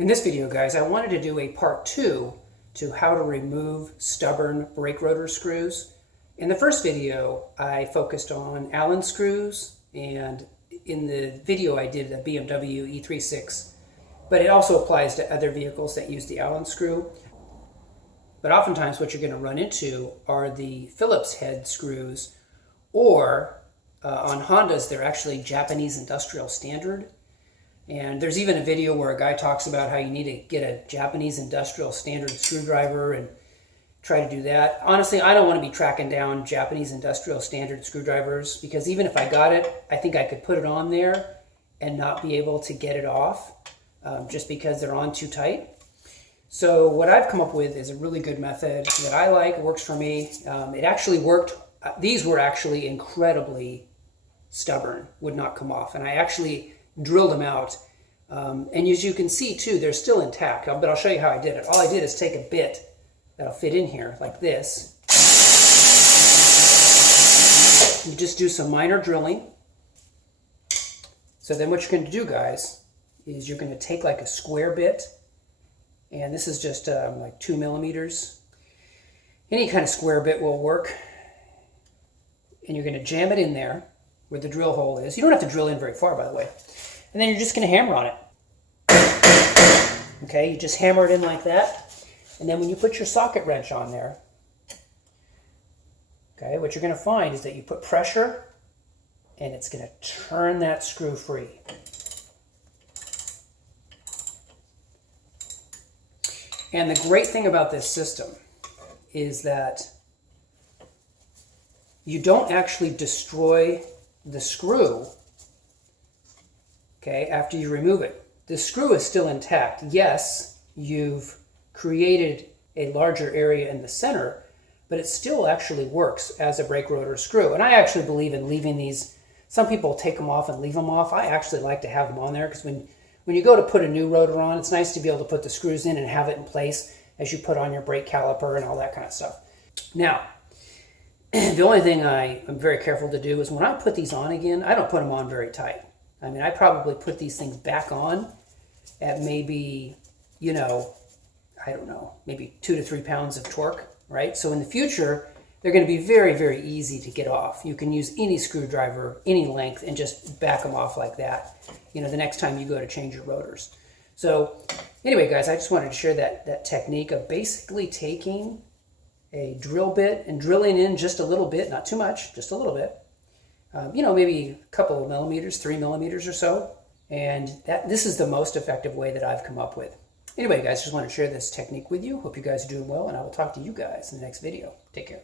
In this video, guys, I wanted to do a part 2 to how to remove stubborn brake rotor screws. In the first video, I focused on Allen screws, and in the video I did a BMW E36, but it also applies to other vehicles that use the Allen screw. But oftentimes what you're going to run into are the Phillips head screws, or on Hondas, they're actually Japanese industrial standard. And there's even a video where a guy talks about how you need to get a Japanese industrial standard screwdriver and try to do that. Honestly, I don't want to be tracking down Japanese industrial standard screwdrivers, because even if I got it, I think I could put it on there and not be able to get it off just because they're on too tight. So what I've come up with is a really good method that I like. It works for me. It actually worked. These were actually incredibly stubborn, would not come off. And I actually drilled them out. And as you can see too, they're still intact, but I'll show you how I did it. All I did is take a bit that'll fit in here like this. You just do some minor drilling. So then what you're going to do, guys, is you're going to take like a square bit, and this is just like 2 millimeters. Any kind of square bit will work. And you're going to jam it in there where the drill hole is. You don't have to drill in very far, by the way. And then you're just going to hammer on it. Okay, you just hammer it in like that. And then when you put your socket wrench on there, okay, what you're going to find is that you put pressure and it's going to turn that screw free. And the great thing about this system is that you don't actually destroy the screw, okay, after you remove it. The screw is still intact. Yes, you've created a larger area in the center, but it still actually works as a brake rotor screw. And I actually believe in leaving these. Some people take them off and leave them off. I actually like to have them on there, because when you go to put a new rotor on, it's nice to be able to put the screws in and have it in place as you put on your brake caliper and all that kind of stuff. Now, the only thing I am very careful to do is when I put these on again, I don't put them on very tight. I mean, I probably put these things back on at maybe, you know, I don't know, maybe 2 to 3 pounds of torque, right? So in the future, they're going to be very, very easy to get off. You can use any screwdriver, any length, and just back them off like that, you know, the next time you go to change your rotors. So anyway, guys, I just wanted to share that technique of basically taking a drill bit and drilling in just a little bit, not too much, just a little bit, you know, maybe a couple of millimeters, 3 millimeters or so. And this is the most effective way that I've come up with. Anyway, guys, just want to share this technique with you. Hope you guys are doing well, and I will talk to you guys in the next video. Take care.